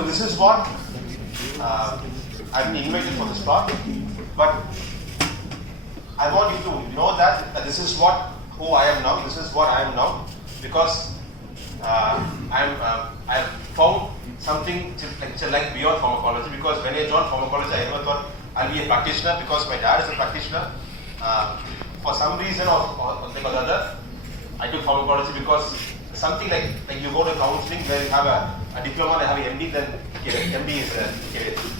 So this is what I've been invited for this talk, but I want you to know that this is who I am now. This is what I am now, because I've found something like beyond pharmacology. Because when I joined pharmacology, I never thought I'll be a practitioner, because my dad is a practitioner. For some reason or something or other, I took pharmacology because something like you go to counseling where you have a diploma and I have an MD, then MD is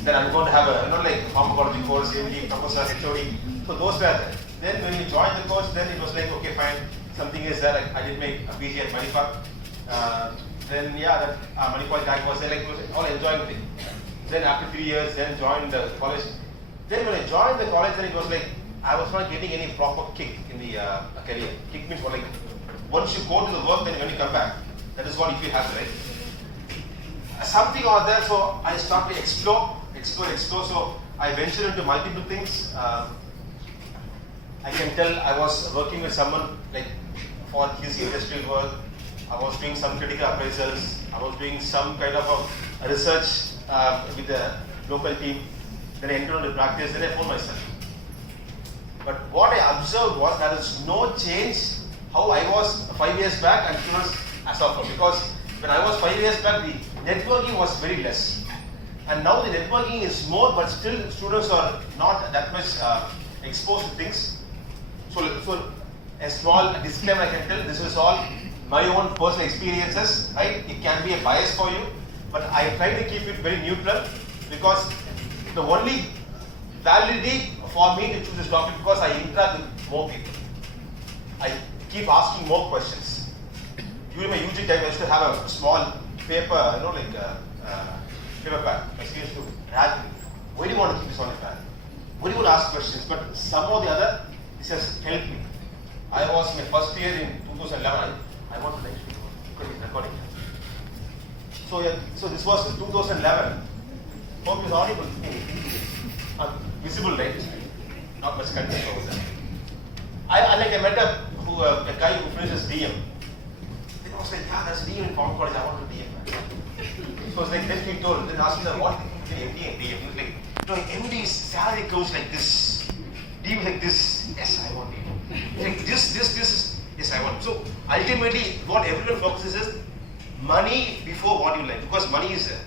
then I'm going to have a pharmacology course, MD, professor, HOD. So those were there. Then when you join the course, then it was like, okay, fine, something is there. I did make a PG at Manipal. Then that Manipal guy was there, was all enjoying thing. Then after 3 years, then joined the college. Then when I joined the college, then it was like I was not getting any proper kick in the career. Kick means for once you go to the work, then when you come back, that is what you feel happy, right? Something or that, so I started to explore. So I ventured into multiple things. I can tell I was working with someone for his industrial work. I was doing some critical appraisals. I was doing some kind of a research with the local team. Then I entered into practice. Then I found myself. But what I observed was there is no change how I was 5 years back and students as of now. Because when I was 5 years back, the networking was very less. And now the networking is more, but still students are not that much exposed to things. So a small disclaimer I can tell, this is all my own personal experiences, right? It can be a bias for you, but I try to keep it very neutral, because the only validity for me to choose this topic because I interact with more people. I keep asking more questions. During my UG time, I used to have a small paper, paper pad. My students to drag me. Why do you want to keep this on the pad? Why do you want to ask questions? But somehow or the other, this has helped me. I was in my first year in 2011. I want to keep recording. So this was in 2011. Hope it's audible. Visible, right? Not much content over there. I met a guy who finishes DM. Then I was like, there's DM in pharmacology, I want to DM. So it's then he told, then asked me what between MD and DM. He was like, MD's salary goes like this. DM is like this. Yes, I want DM. Like this is, yes, I want. So ultimately, what everyone focuses is money before what you like, because money is there.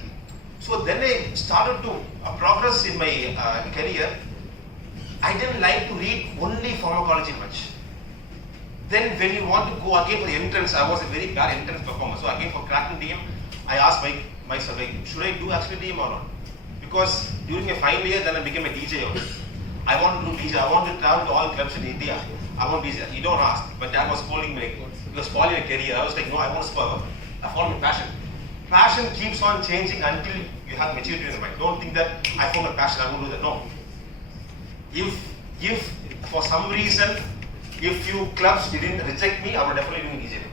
So then I started to progress in my career. I didn't like to read only pharmacology much. Then when you want to go again for the entrance, I was a very bad entrance performer. So again for cracking DM, I asked myself, should I do actually DM or not? Because during my final year, then I became a DJ also. I want to do DJ. I want to travel to all clubs in India. I want DJ. You don't ask. My dad was scolding me, he was spoiling my career. I was like, no, I want to I found my passion. Passion keeps on changing until you have maturity in the mind. Don't think that I found my passion, I won't do that. No. If for some reason, if few clubs didn't reject me, I would definitely do DJing.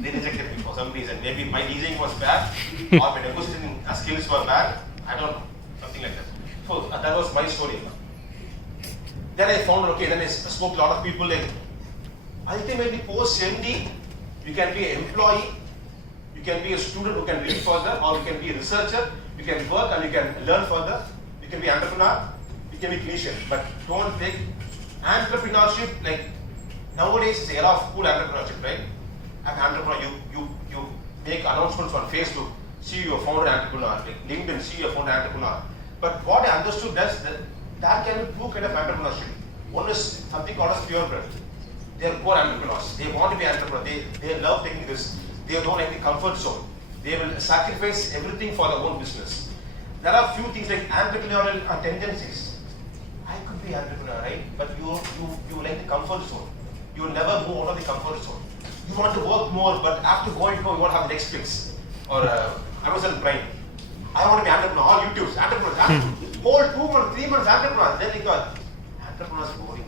They rejected me for some reason. Maybe my DJing was bad, or my negotiating skills were bad. I don't know, something like that. So that was my story. Then I found, then I spoke to a lot of people ultimately post MD, you can be an employee, you can be a student who can read further, or you can be a researcher, you can work and you can learn further, you can be entrepreneur, you can be clinician. But don't take entrepreneurship nowadays it's an era of cool entrepreneurship, right? As an entrepreneur, you make announcements on Facebook, see you a founder entrepreneur, LinkedIn, see you a founder entrepreneur. But what I understood is that can be two kind of entrepreneurship. One is something called as purebred. They are core entrepreneurs. They want to be entrepreneurs. They love taking risks. They don't like the comfort zone. They will sacrifice everything for their own business. There are few things like entrepreneurial tendencies. I could be entrepreneur, right? But you like the comfort zone. You will never move out of the comfort zone. You want to work more, but after going to go, you want to have the next fix. Or Amazon Prime. I want to be entrepreneur. All YouTubes, entrepreneurs. Whole 2 months, 3 months entrepreneurs. Then you got entrepreneurs boring.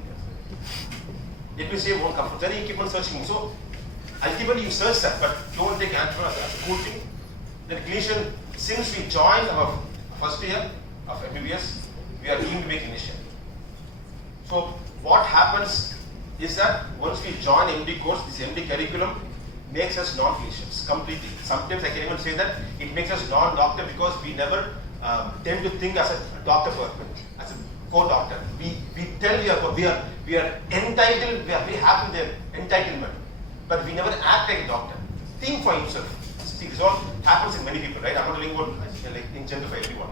Let me say more comfort. Then you keep on searching. So ultimately you search that, but don't take entrepreneurs as a cool thing. Then clinician, since we joined our first year of MBBS, we are deemed to be clinician. So what happens is that once we join MD course, this MD curriculum, makes us non-clinicians completely. Sometimes I can even say that it makes us non-doctor because we never tend to think as a doctor as a co-doctor. We tell we are entitled, we are very happy with the entitlement, but we never act like a doctor. Think for himself. See, this all happens in many people, right? I'm not telling about like in general for everyone.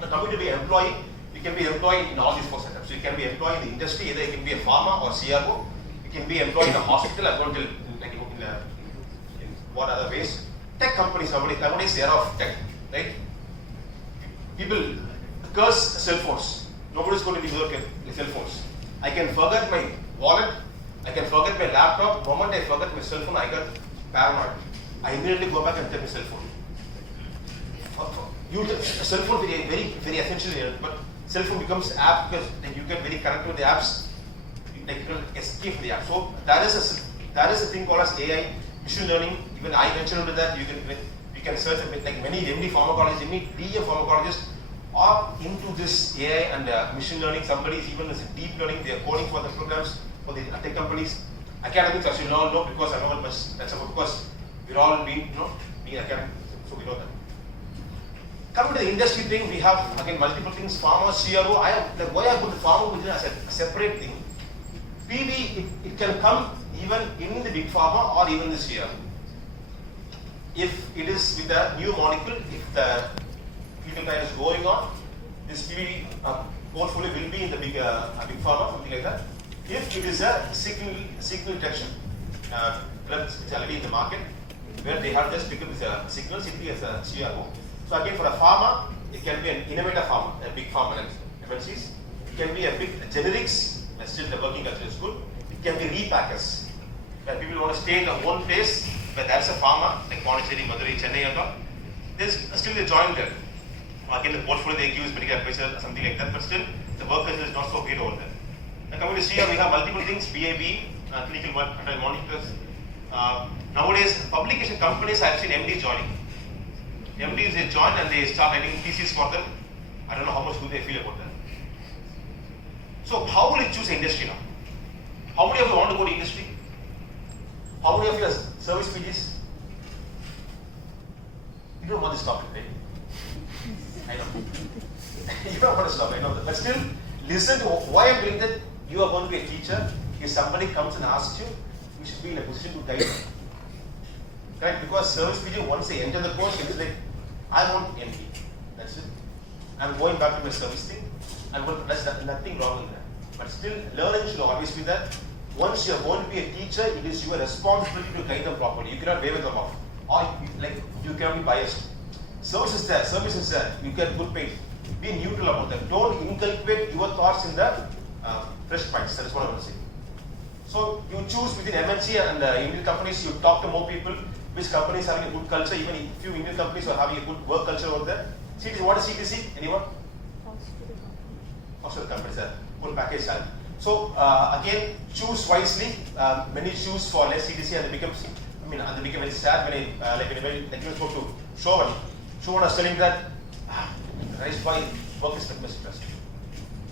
Now, coming to be an employee, you can be employed in all these 4 setups. So you can be employed in the industry, either you can be a pharma or CRO. You can be employed in a hospital. I'm going to tell like in what other ways. Tech companies nowadays they are of tech, right? People curse cell phones. Nobody's going to be working with cell phones. I can forget my wallet. I can forget my laptop. The moment I forget my cell phone, I got paranoid. I immediately go back and take my cell phone. Cell phone very essential, but cell phone becomes app because like, you get very connected with the apps. Like you can escape the app. So that is a thing called as AI, machine learning. Even I mentioned into that. You can search a bit like many MD pharmacologists, many DM pharmacologists are into this AI and machine learning. Somebody is even deep learning. They are coding for the programs for the tech companies. Academics, as you all know, because I know much that's about because we're all being academic, so we know that. Coming to the industry thing, we have again multiple things. Pharma, CRO. Why I put the pharma within as a separate thing. PV, it can come even in the big pharma or even the CRO. If it is with a new molecule, if the clinical trial is going on, this PV portfolio will be in the big pharma, something like that. If it is a signal detection, it's already in the market, where they have just picked up the signals, it will be as a CRO. So again, for a pharma, it can be an innovator pharma, a big pharma like MNCs. It can be a big generics, and still the working culture is good. It can be repackers, where people want to stay in their own place, where there's a pharma, like Pondicherry, Madurai, Chennai and all. There's still the joint there. Again, the portfolio they give is medical advisor, something like that, but still the work culture is not so great over there. Now coming to CR, we have multiple things, BAB, clinical monitors. Nowadays, publication companies, I've seen MD joining. MDs they join and they start writing theses for them. I don't know how much do they feel about that. So how will you choose industry now? How many of you want to go to industry? How many of you are service PGs? You don't want to stop it, right? I know. You don't want to stop, I know that. But still, listen to why I'm doing that. You are going to be a teacher. If somebody comes and asks you, you should be in a position to guide them. Right? Because service PG, once they enter the course, it is like, I want MD. That's it. I'm going back to my service thing. There's nothing wrong with that. But still, learning should always be that once you are going to be a teacher, it is your responsibility to guide them properly. You cannot wave them off. Or you cannot be biased. Service is there. You get good pay. Be neutral about that. Don't inculcate your thoughts in the fresh minds. That's what I want to say. So you choose within MNC and Indian companies, you talk to more people. Which companies having a good culture, even if few Indian companies are having a good work culture over there. CTC, what is CTC? Anyone? Hospital companies are full package salary. So again, choose wisely. Many choose for less CTC and they become very sad when I spoke to Shovan. Shovan was telling that Natesh boy, work is very much stressed.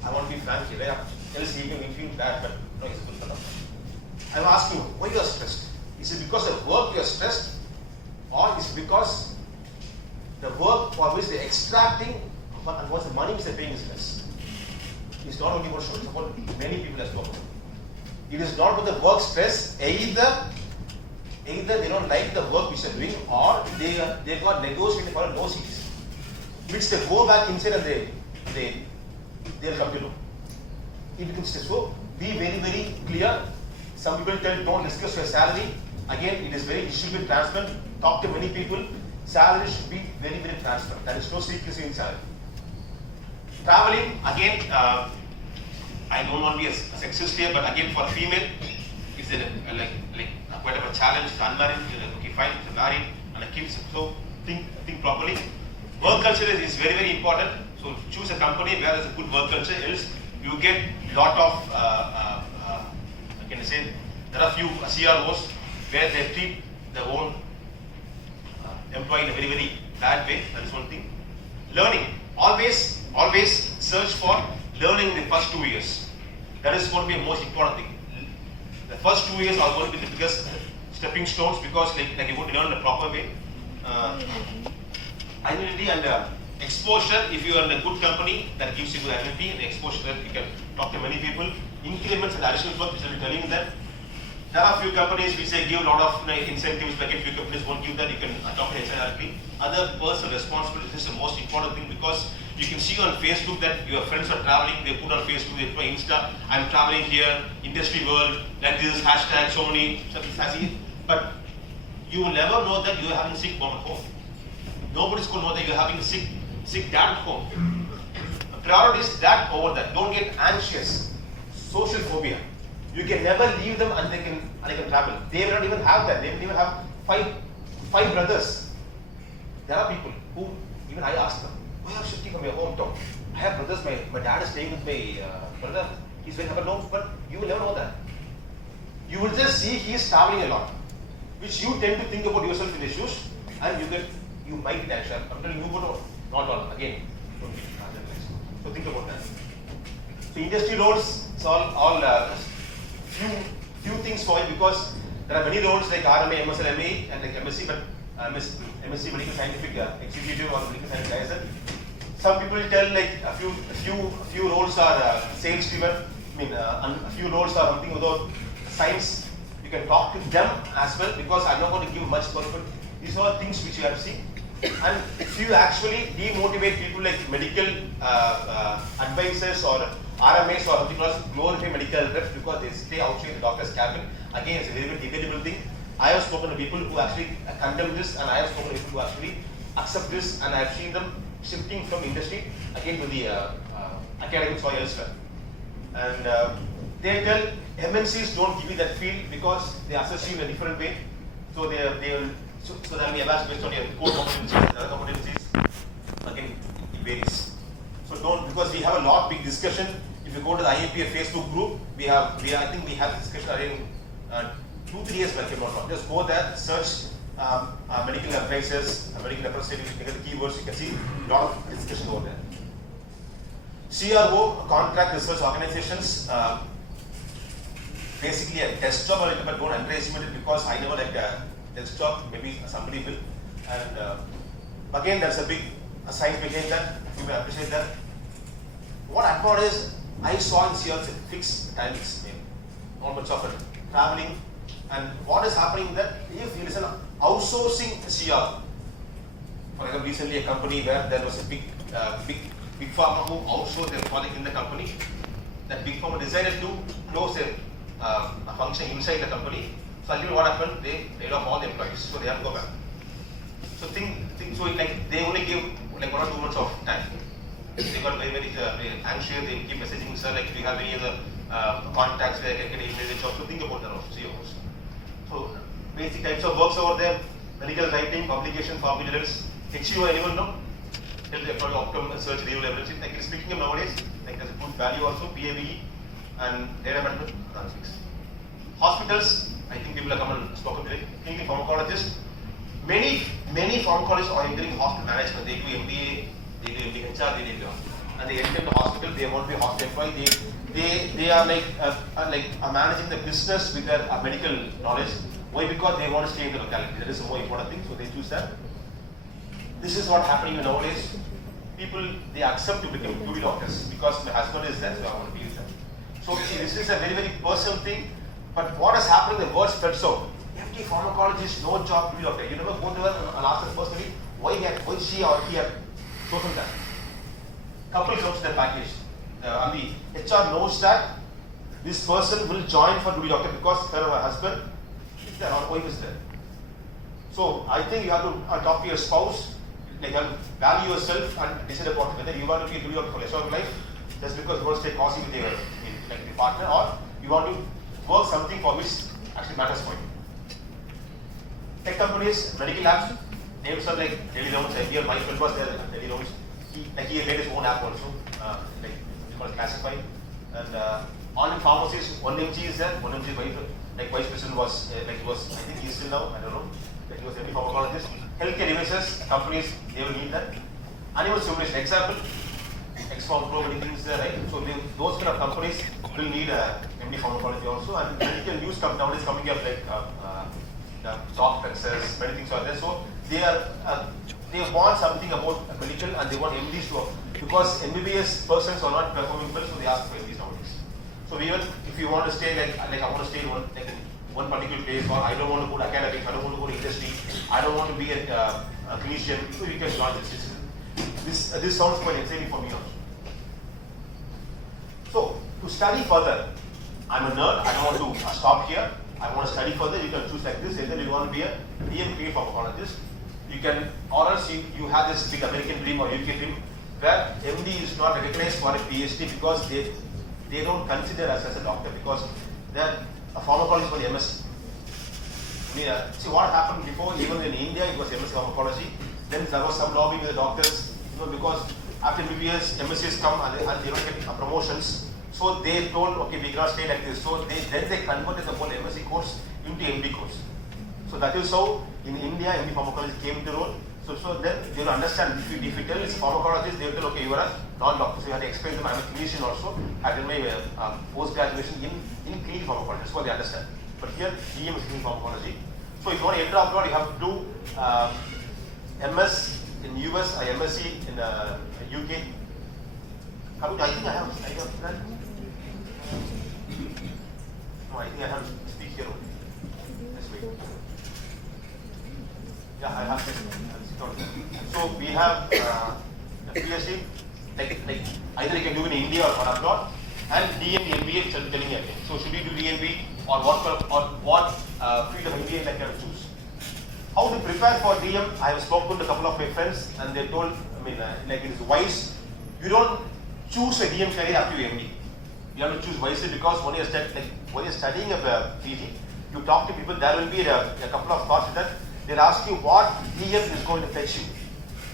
I want to be frank here. Else he can feel bad, but no, he's a good fellow. I will ask you, why you are stressed? Is it because of work you are stressed, or is it because the work for which they are extracting and what's the money which they are paying is less? It's not only about Shovan, it's about many people as well. It is not about the work stress. Either they don't like the work which they are doing, or they got negotiated for a low CTC, which they go back inside and they'll come to know. It becomes stressful. Be very, very clear. Some people tell don't discuss your salary. Again, it should be transparent. Talk to many people. Salary should be very, very transparent. There is no secrecy in salary. Traveling, again, I don't want to be a sexist here, but again, for a female, it's quite of a challenge. It's unmarried, okay, fine, it's married, and a kid. So think properly. Work culture is very, very important. So choose a company where there's a good work culture. Else you get lot of there are few CROs where they treat their own employee in a very, very bad way. That is one thing. Learning. Always search for learning in the first 2 years. That is going to be the most important thing. The first 2 years are going to be the biggest stepping stones because like you would learn the proper way. Identity and exposure. If you are in a good company, that gives you good identity and exposure that you can talk to many people. Increments and additional work, which will be telling that. There are few companies which say give a lot of incentives, like if few companies won't give that, you can adopt it directly. Other personal responsibility is the most important thing because you can see on Facebook that your friends are traveling, they put on Facebook, they put on Insta, I'm traveling here, industry world, like this, hashtag, so many, something sassy. But you will never know that you are having sick mom at home. Nobody's going to know that you're having sick dad at home. Priority is that over that. Don't get anxious. Social phobia. You can never leave them and they can travel. They will not even have that. They will even have five brothers. There are people who, even I ask them, why are you shifting from your hometown? I have brothers, my dad is staying with my brother. He's very happy. No, but you will never know that. You will just see he is traveling a lot, which you tend to think about yourself in his shoes, and you might get anxious. I'm telling you, but not all. Again, don't be analyzed. So think about that. So industry roles, it's all few things for you because there are many roles like RMA, MSL, MA, and like MSc, but MSc Medical Scientific Executive or Medical Science Liaison. Some people tell like a few roles are sales driven. I mean, a few roles are something without science. You can talk to them as well because I'm not going to give much benefit. These are all things which you have to see. And if you actually demotivate people like medical advisors or RMAs or something else, glorify medical reps because they stay outside the doctor's cabin. Again, it's a very, very debatable thing. I have spoken to people who actually condemn this, and I have spoken to people who actually accept this, and I have seen them shifting from industry again to the academics or elsewhere. And they tell MNCs don't give you that feel because they assess you in a different way. So they will. So that will be evaluated based on your core competencies, other competencies. Again, it varies. So don't, because we have a lot big discussion. If you go to the IAPA Facebook group, I think we have this discussion in 2-3 years back. If not wrong. Just go there, search medical advisors, medical representatives, you get the keywords. You can see a lot of discussion over there. CRO, contract research organizations. Basically a desk job, but don't underestimate it because I never like desktop, maybe somebody will. And again, there's a big science behind that. You may appreciate that. What I thought is, I saw in CRs fixed timings, not much of it, traveling. And what is happening that if there is an outsourcing CR, for example, recently a company where there was a big pharma who outsourced their project in the company, that big pharma decided to close a function inside the company. So ultimately what happened, they laid off all the employees, so they have to go back. So so like they only give like 1 or 2 months of time. They got very anxious. They keep messaging, sir, like if you have any other contacts where I can get email job. So think about that also, CEOs. So basic types of works over there: medical writing, publication, formulas, HEO. Anyone know? Tell the employee optimum search review everything. Like speaking of nowadays, like there's a good value also, PABE and data management analytics. Hospitals. I think people have come and spoken today. Clinical pharmacologists. Many pharmacologists are entering hospital management. They do MBA, they do MD HR, they do and they enter the hospital. They want to be a hospital employee. They are like managing the business with their medical knowledge. Why? Because they want to stay in the locality. That is the more important thing. So they choose that. This is what happening nowadays. People they accept to become duty doctors because my husband is there, so I want to be with them. So see, this is a very, very personal thing. But what is happening, the word spreads out. MD Pharmacology is no job to be doctor. You never go to her and ask her personally why she or he have chosen that. Couple comes to the package. And the HR knows that this person will join for duty doctor because her or her husband is there or wife is there. So I think you have to talk to your spouse, like value yourself and decide about whether you want to be a duty doctor for the rest of your life just because you want to stay cozy with your like the partner, or you want to work something for which actually matters for you. Tech companies, medical labs, names are like Daily Loans. Here my friend was there, Daily Loans. He made his own app also, like it's called Classify. And online pharmacies, 1mg is there. 1mg vice president was I think he's still now, I don't know. Like he was MD Pharmacologists. Healthcare devices, companies, they will need that. Animal simulation, example, X-Form Pro, many things there, right? So those kind of companies will need MD Pharmacology also. And medical news nowadays coming up like the soft plexus, many things are there. So they want something about medical and they want MDs to, because MBBS persons are not performing well, so they ask for MDs nowadays. So even if you want to stay like I want to stay in one particular place, or I don't want to go to academics, I don't want to go to industry, I don't want to be a clinician, so you can join this. This sounds quite exciting for me also. So to study further, I'm a nerd, I don't want to stop here. I want to study further, you can choose like this. Either you want to be a DM clinical pharmacologist, you can, or else you have this big American dream or UK dream where MD is not recognized for a PhD because they don't consider us as a doctor, because they're a pharmacologist for the MS. See what happened before, even in India it was MS pharmacology, then there was some lobbying with the doctors, because after MBBS, MSCs come and they don't get promotions. So they told, okay, we cannot stay like this. So then they converted the whole MSc course into MD course. So that is how in India MD pharmacology came to role. So then they will understand, if you tell it's pharmacologist, they will tell, okay, you are a non-doctor. So you have to explain them, I'm a clinician also. I did my post-graduation in clinical pharmacology. That's what they understand. But here, DM is clinical pharmacology. So if you want to enter abroad, you have to do MS in US, MSc in UK. I think I have that. No, I think I have to speak here only. Let's wait. Yeah, I have to. So we have a PhD, like either you can do in India or abroad, and DMB, MBA telling you again. So should you do DMB or what field of MBA like you have to choose? How to prepare for DM? I have spoken to a couple of my friends and they told, like it is wise. You don't choose a DM career after you MD. You have to choose wisely, because when you're studying a PG, you talk to people, there will be a couple of thoughts that they'll ask you what DM is going to fetch you.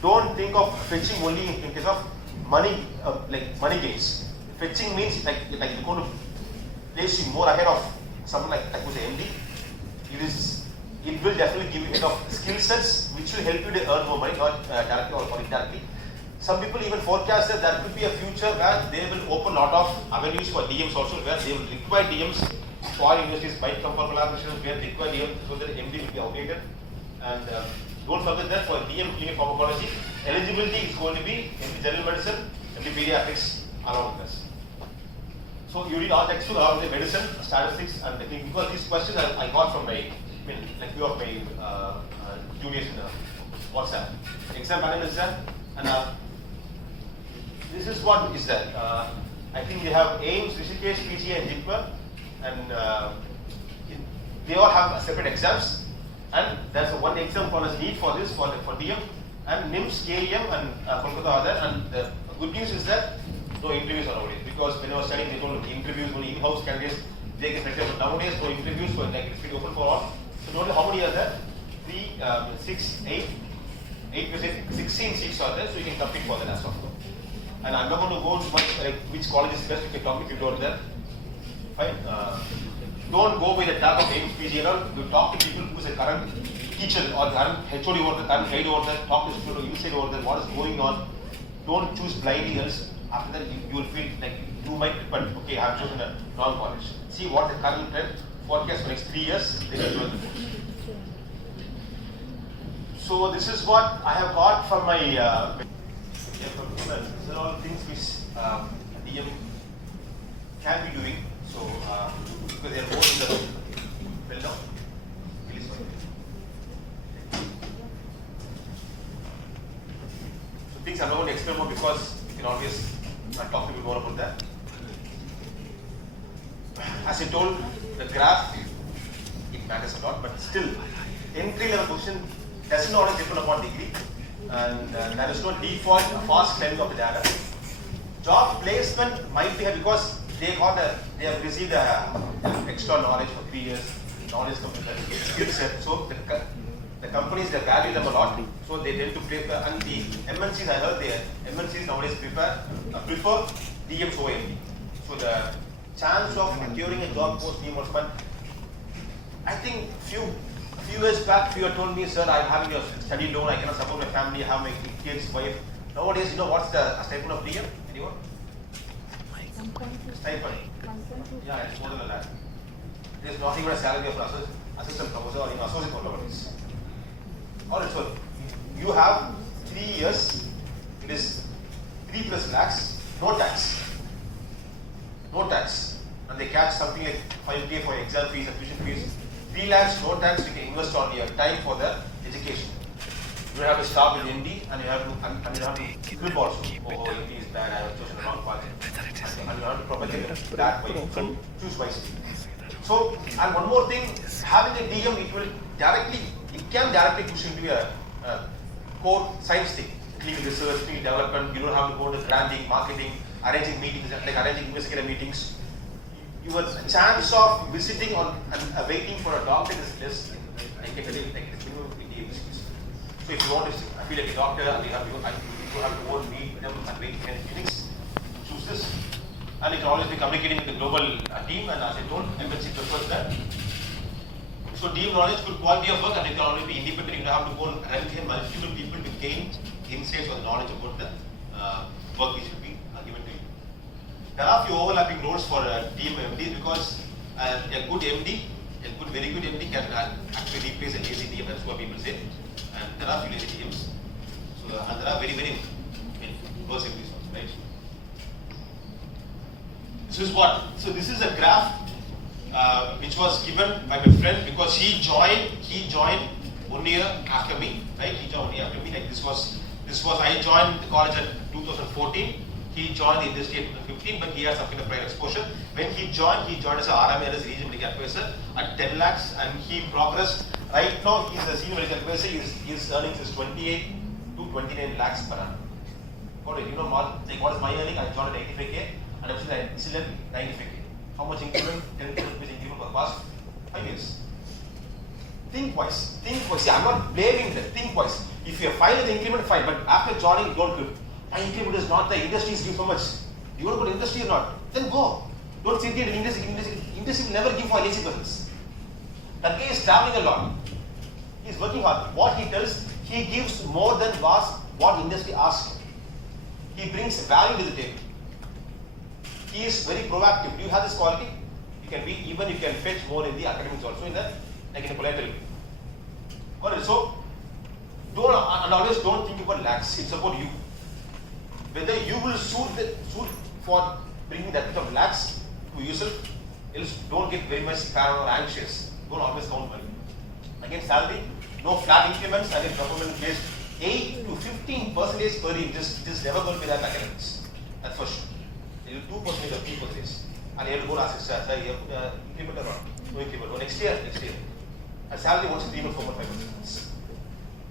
Don't think of fetching only in case of money, like money gains. Fetching means like you're going to place you more ahead of someone like who's an MD. It will definitely give you a set of skill sets which will help you to earn more money, not directly or indirectly. Some people even forecast that there could be a future where they will open a lot of avenues for DMs also, where they will require DMs. Foreign universities might come for collaborations where they require DMs, so that MD will be outdated. And don't forget that for DM clinical pharmacology, eligibility is going to be MD general medicine, MD pediatrics along with us. So you read all textbooks along with the medicine, statistics, and technique, because these questions I got from my, like few of my juniors in WhatsApp. Exam panel is there, and this is what is there. I think we have AIMS, Rishikesh, PGA, and JITMA, and they all have separate exams. And there's one exam called as NEET for this, for DM, and NIMS, KEM, and Kolkata are there. And the good news is that no interviews are nowadays, because when I was studying, they told me interviews, only in-house candidates, they get selected. But nowadays, no interviews, so like it's been open for all. So notice how many are there? 3, 6, 8, 8 plus 8, 16 seats are there, so you can compete for that as of now. And I'm not going to go into much like which college is best. You can talk if you don't there. Fine. Don't go by the tag of AIMS, PG and all. You talk to people who is a current teacher or current HOD over there, current guide over there. Talk to people inside over there. What is going on? Don't choose blindly, else after that you will feel like you might depend. Okay, I have chosen a wrong college. See what the current trend forecast for next 3 years. Then you join the course. So this is what I have got from my. These are all things which DM can be doing. So because they are more in the well down. Please. So things I'm not going to explain more, because you can always talk to me more about that. As I told, the graph it matters a lot, but still entry level position doesn't always depend upon degree. And there is no default fast climbing of the data. Job placement might be because they have received extra knowledge for 3 years, knowledge skill set. So the companies, they value them a lot. So they tend to prefer, and the MNCs, I heard the MNCs nowadays prefer DMs over MD. So the chance of securing a job post DM or something, I think few years back, you told me, sir, I'm having a study loan, I cannot support my family, I have my kids, wife. Nowadays, you know what's the stipend of DM? Anyone? Stipend. Yeah, it's more than that. There's not even a salary of associate. assistant professor or even associate professor. Alright, so you have 3 years, it is 3 plus lakhs, no tax. No tax. And they catch something like 5K for exam fees and tuition fees. 3 lakhs, no tax, you can invest on your time for the education. You have to start with MD and you have to flip also. Oh, MD is bad, I have chosen the wrong path. And you have to propagate that way. So choose wisely. So, and one more thing, having a DM, it can directly push into a core science thing. Clinical research, clinical development, you don't have to go to branding, marketing, arranging meetings, like arranging investigator meetings. Your chance of visiting on and waiting for a doctor is less. I can tell you, like it's minimum 50 visits. So if you want to feel like a doctor and you have to go and meet them and wait in clinics, choose this. And you can always be communicating with the global team, and as I told, MNC prefers that. So deep knowledge, good quality of work, and it can always be independent. You don't have to go and run multiple people to gain insights or knowledge about the work which will be given to you. There are a few overlapping roles for team MD because a good MD, very good MD can actually replace a lazy DM, that's what people say. And there are a few lazy DMs. So, and there are very worse MDs also, right? This is what? So this is a graph which was given by my friend because he joined 1 year after me, right? He joined 1 year after me. Like this was I joined the college at 2014. He joined the industry at 2015, but he had some kind of prior exposure. When he joined as a RMA as a regional medical advisor at 10 lakhs, and he progressed. Right now, he's a senior medical advisor. His earnings is 28 to 29 lakhs per annum. Got it? You know, like what is my earning? I joined at 85K, and I'm still at 95K. How much increment? 10% increment for the past 5 years. Think wise. See, I'm not blaming them. Think wise. If you file the increment, fine. But after joining, don't do it. My increment is not the industry is giving so much. You want to go to industry or not? Then go. Don't sit here in industry. Industry will never give for lazy persons. That guy is traveling a lot. He is working hard. What he tells, he gives more than what industry asks him. He brings value to the table. He is very proactive. Do you have this quality? You can fetch more in the academics also in the collateral. Alright, so always don't think about lakhs. It's about you. Whether you will suit for bringing that bit of lakhs to yourself, else don't get very much paranoid or anxious. Don't always count money. Again, salary, no flat increments, again government based 8 to 15% per year. This never going to be that academics. That's for sure. You 2% or 3%. And you have to go and ask sir, you have to increment or not? No increment. Oh, next year. And salary wants 3 or 4 or 5%.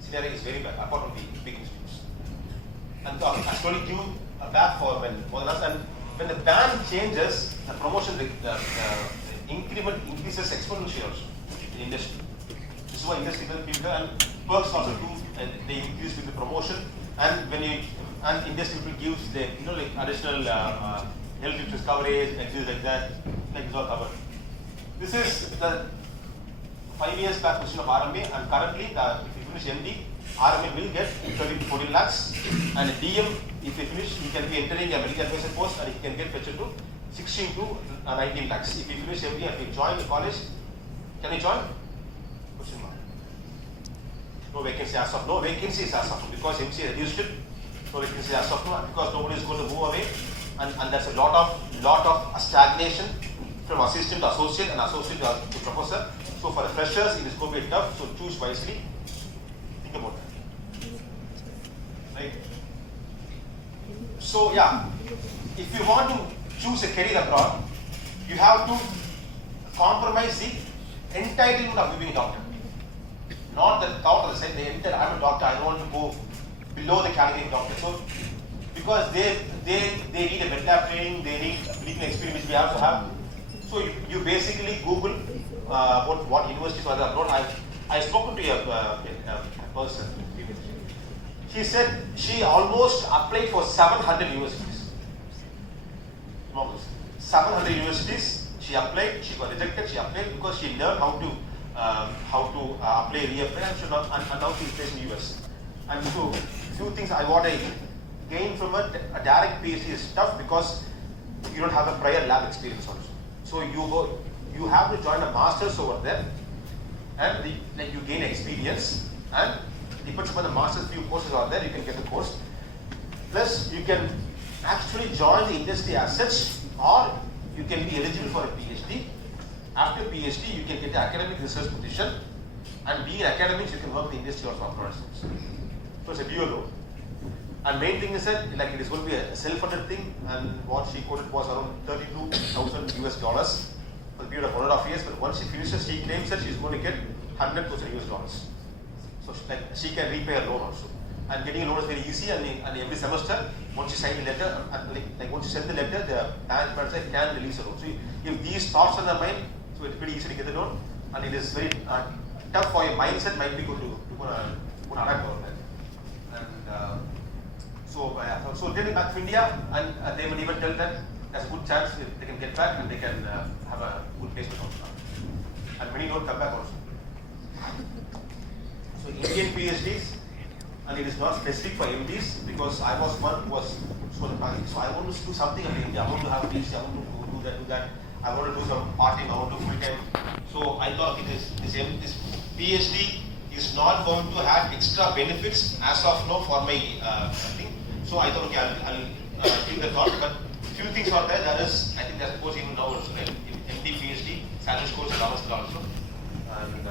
Scenario is very bad, apart from the big institutes. And so I slowly give a back for more than us. And when the band changes, the promotion, the increment increases exponentially also in industry. This is why industry people and perks also do, and they increase with the promotion. And when industry people gives the like additional health insurance coverage, like that, like it's all covered. This is the 5 years back position of RMA, and currently if you finish MD, RMA will get 13 to 14 lakhs, and a DM, if you finish, he can be entering a medical advisor post and he can get fetched to 16 to 19 lakhs. If you finish MD and you join the college, can you join? Question mark. No vacancy as of now, because MC reduced it. No vacancy as of now, because nobody is going to move away, and there's a lot of stagnation from assistant to associate and associate to professor. So for the freshers, it is going to be tough. So choose wisely. Think about that. Right? So yeah, if you want to choose a career abroad, you have to compromise the entitlement of being a doctor. Not the thought of the I'm a doctor, I don't want to go below the category of doctor. So because they need a better training, they need clinical experience which we have to have. So you basically Google about what universities are abroad. I spoken to a person. She said she almost applied for 700 universities. 700 universities. She applied. She got rejected. She applied because she learned how to apply, reapply, and now she's placed in US. And so few things what I gain from it. A direct PhD is tough because you don't have a prior lab experience also. So you have to join a master's over there. and you gain experience, and depends upon the master's few courses are there, you can get the course. Plus you can actually join the industry as such, or you can be eligible for a PhD. After PhD, you can get the academic research position, and being academics, you can work in the industry or software. So it's a dual role. And main thing is that it is going to be a self-funded thing, and what she quoted was around $32,000 US for the period of 1.5 years. But once she finishes, she claims that she's going to get $100,000 US. So she can repay a loan also. And getting a loan is very easy. And every semester, once you sign the letter, once you send the letter, the bank manager can release a loan. So if these thoughts are in the mind, so it's pretty easy to get the loan. And it is very tough for your mindset. Might be going to adapt on that. And so then back to India, and they will even tell that there's a good chance they can get back and they can have a good placement also. And many don't come back also. So Indian PhDs, and it is not specific for MDs, because I was one who was so I want to do something in India. I want to have PhD, I want to do that. I want to do some part-time, I want to do full-time. So I thought this PhD is not going to have extra benefits as of now for my thing. So I thought, okay, I'll take the thought, but few things are there. There is, I think there's a course even now also, like MD PhD, Spanish course and others also. And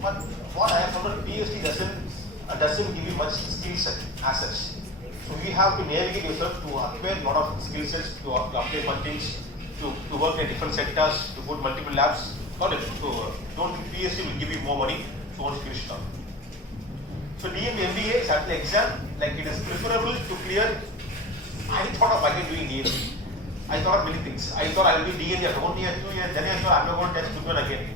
but what I have found, PhD doesn't give you much skill set as such. So you have to navigate yourself to acquire a lot of skill sets, to update one things, to work in different sectors, to go to multiple labs. Not it. So don't think PhD will give you more money, so once you finish it up. So DMB MBA is actually exam, it is preferable to clear. I thought of again doing DMB. I thought many things. I thought I will do DMB after 1 year, 2 years, then I thought I'm not going to test Goodman again.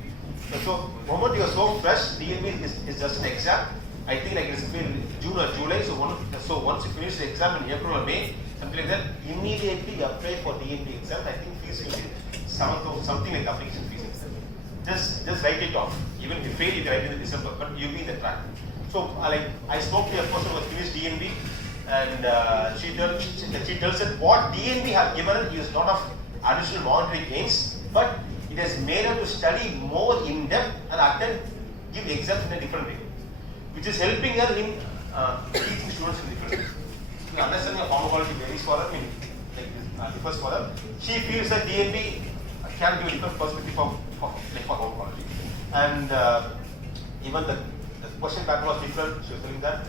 So the moment you are so fresh, DMB is just an exam. I think it is between June or July. So once you finish the exam in April or May, something like that, immediately apply for DMB exam. I think fees will be something like application fees. Just write it off. Even if you fail, you can write it in December, but you'll be in the track. So I spoke to a person who has finished DNB, and she tells that what DNB have given is not of additional monetary gains, but it has made her to study more in depth and give exams in a different way, which is helping her in teaching students in different ways. The understanding of pharmacology varies for her, differs for her. She feels that DNB can give a different perspective for pharmacology, and even the question pattern was different. She was telling that.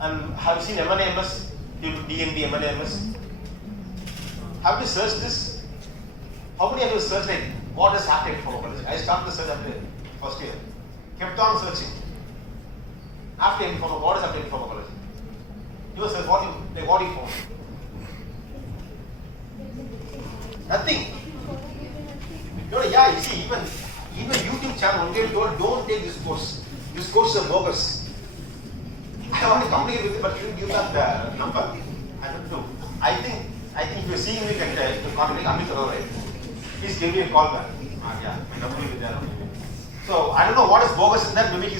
And have you seen MNAMS? DNB, MNAMS? Have you searched this? How many of you searched what has happened in pharmacology? I started the search after first year. Kept on searching. After MD Pharmacology, what is happening in pharmacology? You search what you found? Nothing. You see, even YouTube channel only don't take this course. This course is bogus. I want to communicate with you, but you give that number. I don't know. I think if you're seeing me, right? Please give me a call back. Yeah, my number is there. So I don't know what is bogus in that. Maybe he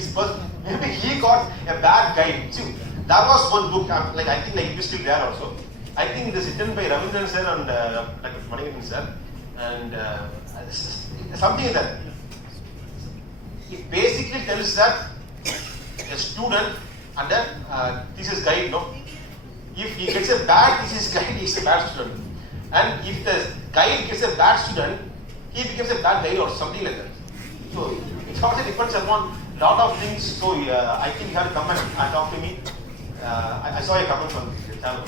got a bad guide. See, that was one book. I think it is still there also. I think it is written by Ravindran sir and Manikandan sir, and something like that. It basically tells that a student under thesis guide, if he gets a bad thesis guide, he is a bad student. And if the guide gets a bad student, he becomes a bad guide or something like that. So it also depends upon a lot of things. So I think you have to come and talk to me. I saw a comment from the channel.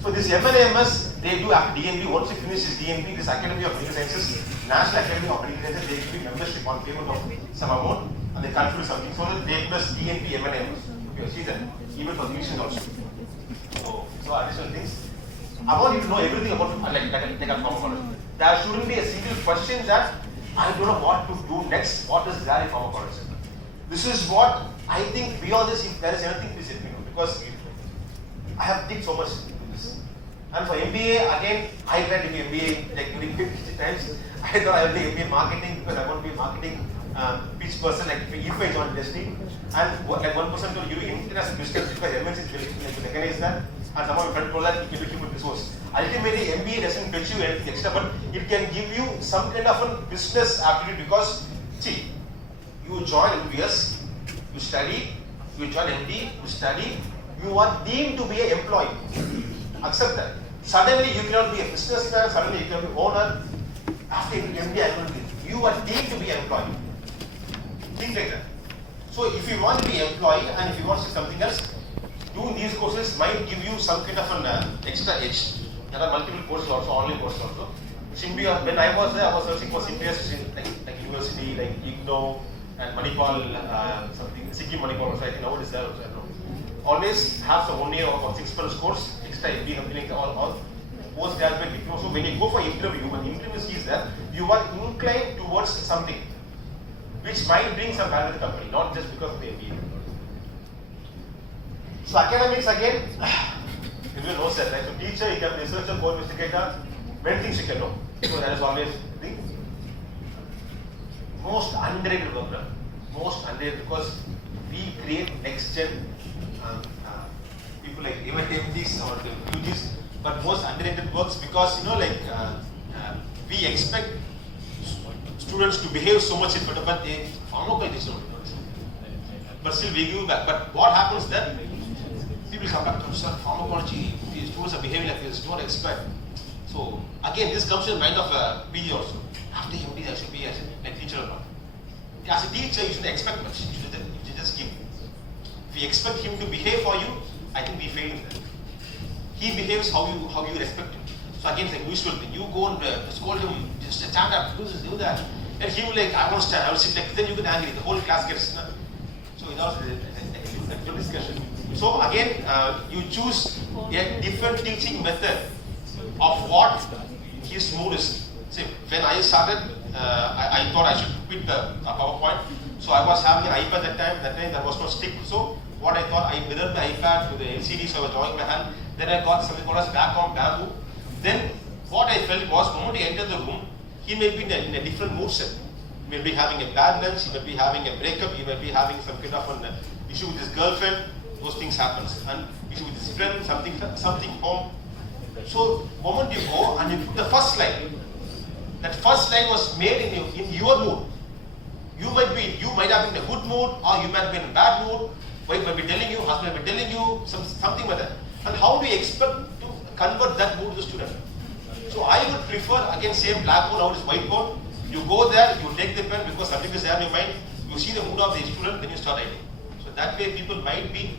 So this MNAMS, they do after DNB. Once you finish this DNB, this Academy of Medical Sciences, National Academy of Medical Sciences, they give you membership on payment of some amount, and they calculate something. So that they plus DNB, MNAMS. Okay, see that even for admissions also. So additional things. I want you to know everything about pharmacology. There shouldn't be a single question that I don't know what to do next. What is there in pharmacology? This is what I think. Beyond this, if there is anything, please let me know, because I have did so much. And for MBA, again, I tried to be MBA during 50 times. I thought I would be MBA marketing because I want to be a marketing pitch person, if I join industry. And one person told you international business because MNC is very recognize that. And someone friend told that it can be human resource. Ultimately, MBA doesn't fetch you anything extra, but it can give you some kind of a business aptitude, because see, You join MBS, you study, you join MD, you study, you are deemed to be an employee. Accept that. Suddenly you cannot be a businessman, suddenly you cannot be owner. After MD, I will be. You are deemed to be an employee. Think like that. So if you want to be an employee and if you want to do something else, doing these courses might give you some kind of an extra edge. There are multiple courses also, online courses also. Symbiosis, when I was there, I was searching for symbiosis in like university, like IGNO and Manipal, something, Sikkim Manipal also, I think now it is there also, I don't know. Always have some 1 year or 6 months course, extra MD, something like all postgraduate diploma. So when you go for interview, when the interview is there, you are inclined towards something which might bring some value to the company, not just because of the MBA. So academics again, you will know that, right? So teacher, you can be researcher, co-investigator, many things you can know. So that is always the most underrated work, right? Most underrated because we create next gen people like even MDs or the UGs, but most underrated works because we expect students to behave so much in front of, but they pharmacologists don't. But still we give back. But what happens then? People come back to sir, pharmacology, the students are behaving like this, don't expect. So again, this comes to the mind of PG also. After MD, there should be a teacher or not. As a teacher, you shouldn't expect much. You should just give. If you expect him to behave for you, I think we fail in that. He behaves how you respect him. So again, it's like usual thing. You go and scold him, just stand up, do this, do that. And he will like, I won't stand, I will sit like, then you get angry. The whole class gets, so it also a good discussion. So again, you choose a different teaching method of what his mood is. See, when I started, I thought I should quit the PowerPoint. So I was having an iPad that time there was no stick. So what I thought, I mirrored the iPad to the LCD, so I was drawing my hand. Then I got something called as background bamboo. Then what I felt was, the moment he entered the room, he may be in a different mood set. He may be having a bad lunch, he may be having a breakup, he may be having some kind of an issue with his girlfriend. Those things happen. And issue with his friend, something home. So the moment you go and you put the first slide, that first slide was made in your mood. You might have been in a good mood, or you might have been in a bad mood. Wife might be telling you, husband might be telling you, something like that. And how do you expect to convert that mood to the student? So I would prefer, again, same blackboard, now it is whiteboard. You go there, you take the pen because something is there in your mind. You see the mood of the student, then you start writing. So that way, people might be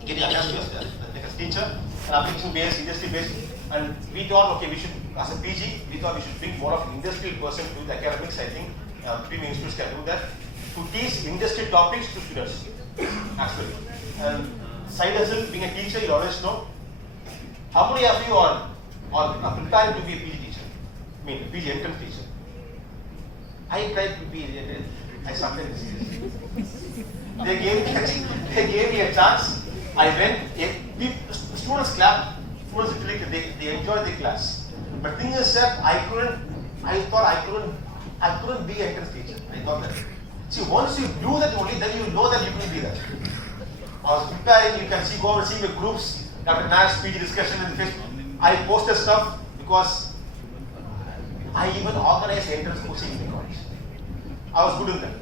getting attached to us like a teacher, an application based, industry based. And we thought, okay, we should, as a PG, we thought we should bring more of an industrial person to the academics. I think premium institutes can do that to teach industrial topics to students, actually. And side hustle, being a teacher, you always know. How many of you are preparing to be a PG teacher? I mean, PG entrance teacher. I tried to be, I started in serious. They gave me a chance. I went, students clapped, students they enjoyed the class. But thing is that I thought I couldn't be an entrance teacher. I thought that. See, once you do that only, then you know that you can be that. I was preparing, you can see, go and see the groups, Dr.Natesh PG discussion in Facebook. I posted stuff because I even organized entrance coaching in the college. I was good in that.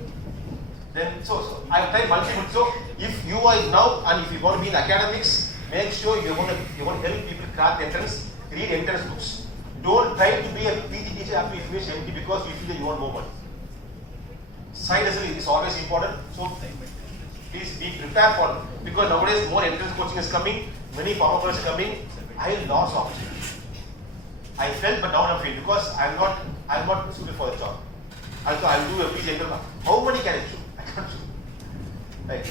Then, so I tried multiple. So if you are now, and if you want to be in academics, make sure you want to help people crack the entrance, read entrance books. Don't try to be a PG teacher after you finish MD because you feel that you want more money. Side hustle is always important. So please be prepared for it. Because nowadays more entrance coaching is coming, many pharmacologists are coming. I lost opportunity. I felt, but now I'm feeling because I'm not suited for the job. Also, I'll do a PG entrance. How many can I do? I can't do. Right.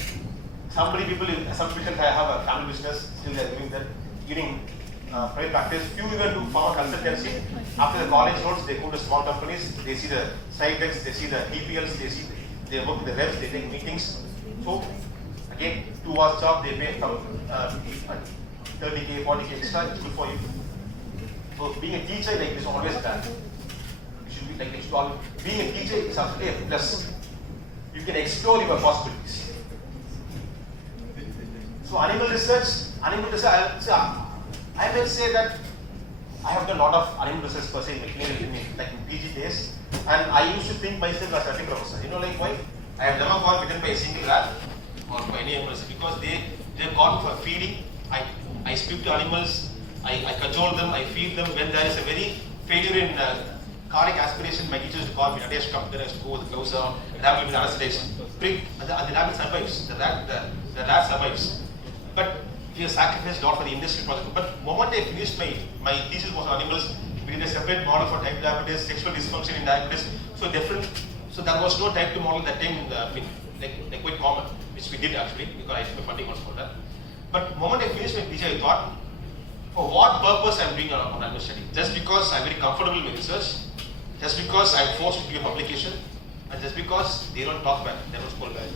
Some people have a family business, still they are doing that, giving private practice. Few even do pharma consultancy. After the college notes, they go to small companies, they see the side decks, they see the EPLs, they work with the reps, they take meetings. So, again, 2 hours job, they pay from 30K, 40K extra, it's good for you. So, being a teacher like is always bad. You should be like, being a teacher is absolutely a plus. You can explore your possibilities. So animal research, I will say that I have done a lot of animal research per se in like in PG days. And I used to think myself as a veterinary professor. You know, like why? I have never got bitten by a single rat or by any animals because they've gone for feeding. I speak to animals, I cajole them, I feed them. When there is a very failure in cardiac aspiration, my teachers would call me, Natesh, come, then I used to go with the gloves on, and have to be anesthesia. And the rabbit survives, the rat survives. But we have sacrificed a lot for the industry project. But the moment I finished my thesis was on animals, we did a separate model for type 2 diabetes, sexual dysfunction in diabetes. So different. So there was no type 2 model that time, like quite common, which we did actually, because I took funding also for that. But the moment I finished my PhD, I thought, for what purpose I'm doing on animal study? Just because I'm very comfortable with research, just because I'm forced to do a publication, and just because they don't talk back, they don't scold back.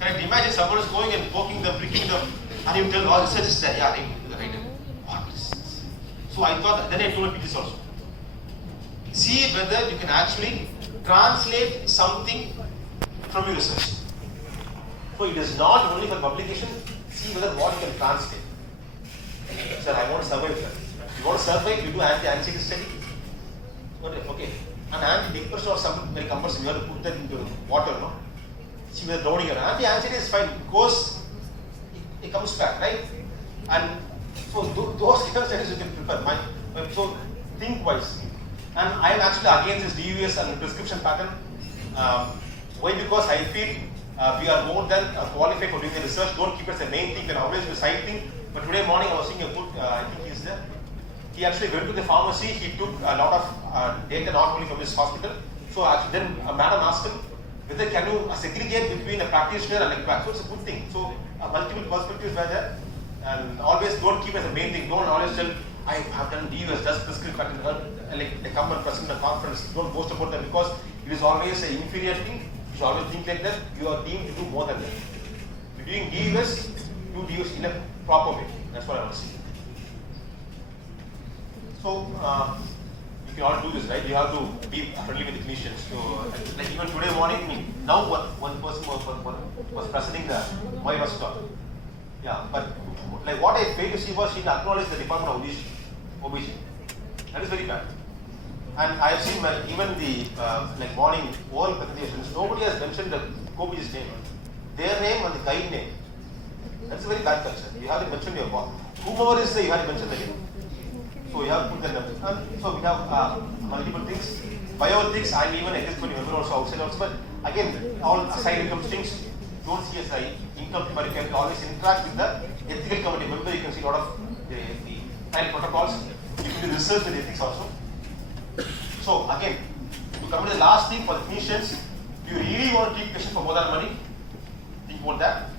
Can you imagine someone is going and poking them, pricking them, and you tell all research is there, yeah, they do the right. What is this? So I thought, then I told my PhD also. See whether you can actually translate something from your research. So it is not only for publication, see whether what you can translate. Sir, I want to survive, sir. You want to survive, you do anti-anxiety study. Okay. An antidepressant or something very cumbersome, you have to put that into water, no? See whether drowning or anti-anxiety is fine, because it comes back, right? And so those kind of studies you can prepare. So think wise. And I am actually against this DUS and prescription pattern. Why? Because I feel we are more than qualified for doing the research. Don't keep it as a main thing, then always do the side thing. But today morning I was seeing a good, I think he's there. He actually went to the pharmacy, he took a lot of data not only from his hospital. So actually then a madam asked him, whether can you segregate between a practitioner and a quack. So it's a good thing. So multiple perspectives were there. And always don't keep it as a main thing. Don't always tell, I have done DUS, does prescription pattern, like they come and present a conference. Don't boast about that because it is always an inferior thing. You should always think like that. You are deemed to do more than that. If you're doing DUS, do DUS in a proper way. That's what I want to see. So, you can all do this, right? You have to be friendly with the clinicians. So, like even today morning, now one person was presenting the my was talk. Yeah, but like what I failed to see was she acknowledged the Department of obesity. That is very bad. And I have seen even the like morning oral presentations, nobody has mentioned the Kobe's name, their name and the guide name. That's a very bad culture. You have to mention your boss. Whomever is there, you have to mention the name. So you have to put that up. So we have multiple things. Bioethics, I'm even against for member also outside also. But again, all aside income things, don't see as income, but you can always interact with the ethical committee member. You can see a lot of the trial protocols. You can do research with ethics also. So again, to come to the last thing for the clinicians, do you really want to treat patients for more than money? Think about that.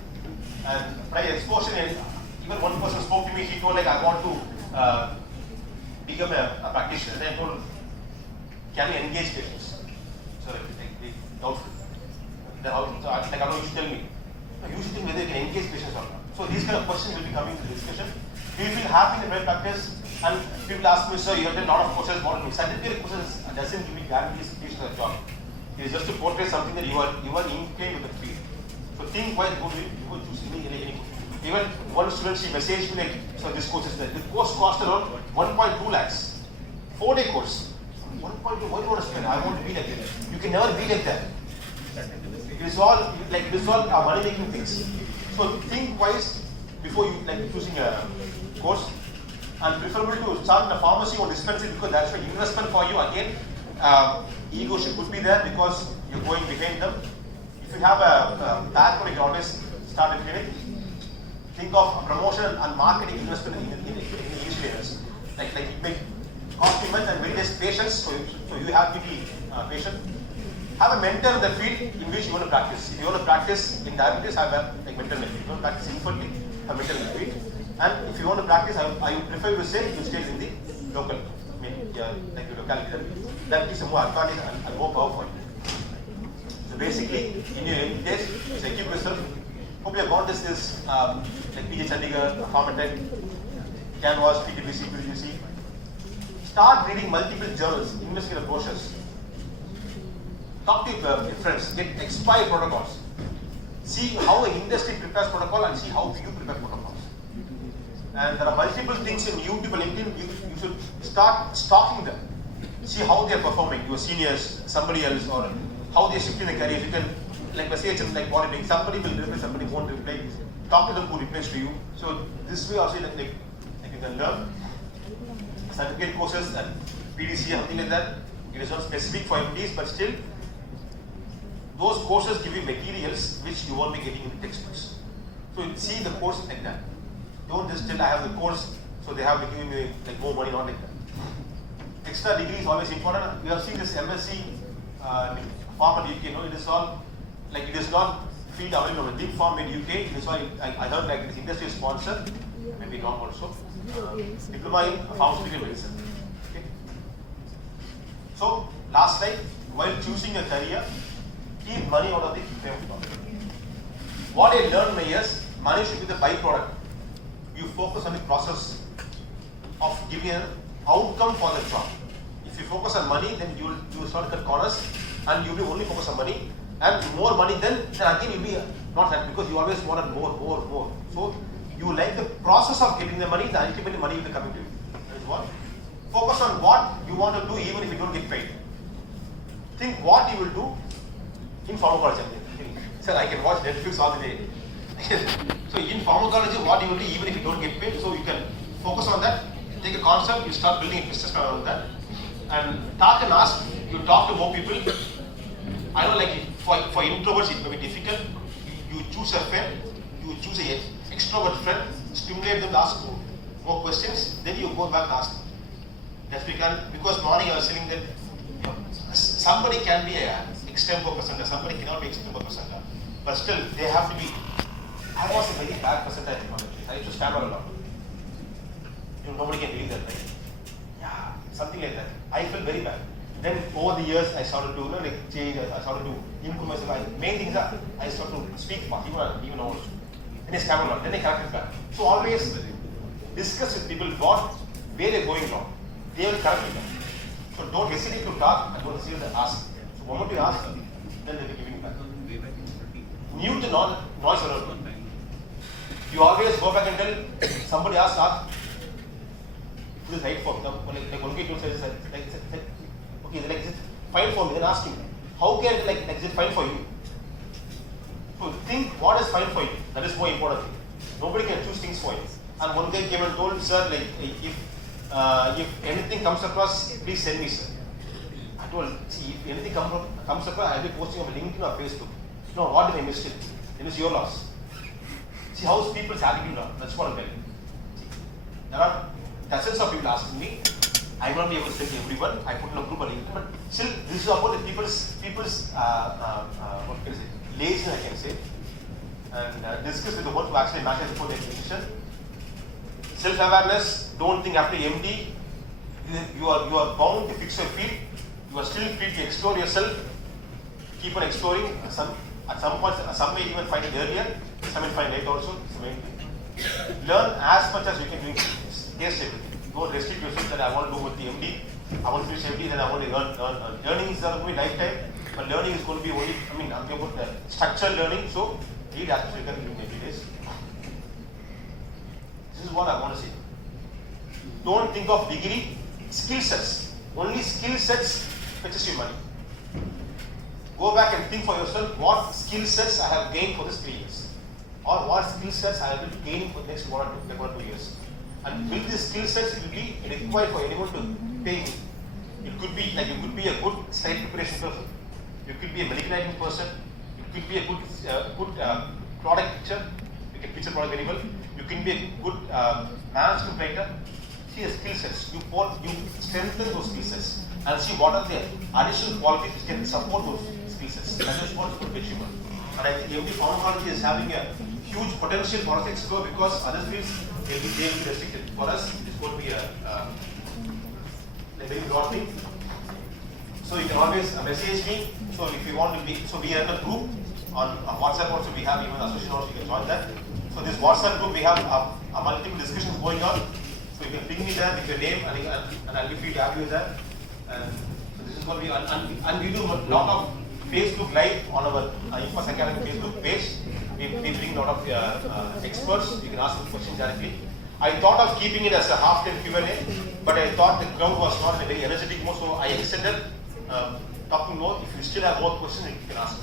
And prior exposure, even one person spoke to me, he told like, I want to become a practitioner. And I told, can you engage patients? So they doubtful. So I don't know, you should tell me. You should think whether you can engage patients or not. So these kind of questions will be coming to the discussion. Do you feel happy in the practice? And people ask me, sir, you have done a lot of courses, what do you do? Certificate courses doesn't give me guarantees of the job. It is just to portray something that you are inclined with the field. So think why you go choose any. Even one student, she messaged me like, so this course is there. The course cost around 1.2 lakhs. 4-day course. 1.2, what do you want to spend? I want to be like that. You can never be like that. It is all money making things. So think wise before you choosing a course. And preferable to start in a pharmacy or dispensary because that's an investment for you. Again, ego should be there because you're going behind them. If you have a background, you can always start a clinic. Think of promotion and marketing investment in initial years. Like it may cost you much and very less patience, so you have to be patient. Have a mentor in the field in which you want to practice. If you want to practice in diabetes, have a mentor in the field. If you want to practice infertility, have a mentor in the field. And if you want to practice, I would prefer to say you stay in the local, like the locality. That is a more advantage and more powerful. So basically, in your case, just equip yourself. Hope you have gone this like PJ Chandigarh, Pharmatech, Canvas, PTBC, PTBC. Start reading multiple journals, investigative brochures. Talk to your friends, get expired protocols. See how the industry prepares protocol and see how you prepare protocols. And there are multiple things in YouTube and LinkedIn, you should start stalking them. see how they are performing, your seniors, somebody else, or how they are shifting the career. If you can, like message them, like what it is, somebody will reply, somebody won't reply. Talk to them who replies to you. So this way also, like you can learn certificate courses and PDC, something like that. It is not specific for MDs, but still, those courses give you materials which you won't be getting in the textbooks. So you see the course like that. Don't just tell I have the course, so they have to give me like more money, not like that. Extra degree is always important. You have seen this MSc Pharma UK, it is all like it is not field available. MD Pharm in UK, it is why I heard like it is industry sponsored, maybe not also. Diploma in Pharmaceutical Medicine. Okay. So last slide, while choosing a career, keep money out of the frame of thought. What I learned my years, money should be the byproduct. You focus on the process of giving an outcome for the job. If you focus on money, then you will start to cut corners, and you will only focus on money. And more money, then again you'll be not happy because you always wanted more. So you like the process of getting the money, the ultimate money will be coming to you. That is what. Focus on what you want to do even if you don't get paid. Think what you will do in pharmacology. Sir, I can watch Netflix all the day. So in pharmacology, what you will do even if you don't get paid, so you can focus on that. Take a concept, you start building a business around that, and talk and ask. You talk to more people. I know, like for introverts, it may be difficult. You choose a friend, you choose an extrovert friend, stimulate them to ask more questions. Then you go back and ask. That's because morning I was saying that somebody can be an extrovert presenter, somebody cannot be extrovert presenter, but still they have to be. I was a very bad presenter in college. I used to stammer a lot. Nobody can believe that, right? Yeah, something like that. I felt very bad. Then over the years, I started to change. I started to improve myself. Main things are I started to speak fast, even over. Then I stammer a lot. Then I correct it back. So always discuss with people where they're going wrong. They will correct it back. So don't hesitate to talk and don't hesitate to ask. So the moment you ask, then they will give you back. Mute the noise around you. You always go back and tell somebody ask. It is right for me. Like one kid says, okay, like is it fine for me? Then ask him, how can is it fine for you? So think what is fine for you. That is more important thing. Nobody can choose things for you. And one guy came and told, sir, if anything comes across, please send me, sir. I told, see, if anything comes across, I'll be posting on LinkedIn or Facebook. No, what if I missed it? It is your loss. See how people's attitude are. That's what I'm telling you. There are dozens of people asking me. I will not be able to send everyone. I put in a group on LinkedIn, but still, this is about the people's what can I say, laziness, I can say, and discuss with the one who actually matters before their decision. Self-awareness. Don't think after MD. You are bound to fix your field. You are still free to explore yourself. Keep on exploring. At some point, some may even find it earlier. Some may find later also. Learn as much as you can do. Taste everything. Don't restrict yourself that I want to do with the MD. I want to finish MD, then I want to learn. Learning is not going to be lifetime, but learning is going to be only. I'm talking about structured learning. So read as much as you can do every day. This is what I want to say. Don't think of degree. Skill sets. Only skill sets fetches you money. Go back and think for yourself what skill sets I have gained for this 3 years, or what skill sets I will gain for the next 1 or 2 years. And build these skill sets, it will be required for anyone to pay me. It could be you could be a good slide preparation person. You could be a medical writing person. It could be a good product picture. You can picture product very well. You can be a good management writer. See the skill sets. You strengthen those skill sets and see what are the additional qualities which can support those skill sets. That is what is going to achieve. And I think MD Pharmacology is having a huge potential for us to explore because other fields they will be restricted. For us, it is going to be a very broad thing. So you can always message me. So if you want to be, so we are in a group on WhatsApp also. We have even association also. You can join that. So this WhatsApp group we have a multiple discussions going on. So you can ping me there with your name and I'll be free to have you there. And so this is going to be and we do a lot of Facebook Live on our Infos Academy Facebook page. We bring a lot of experts. You can ask them questions directly. I thought of keeping it as a half-time Q&A, but I thought the crowd was not in a very energetic mode, so I extended talking more. If you still have more questions, you can ask.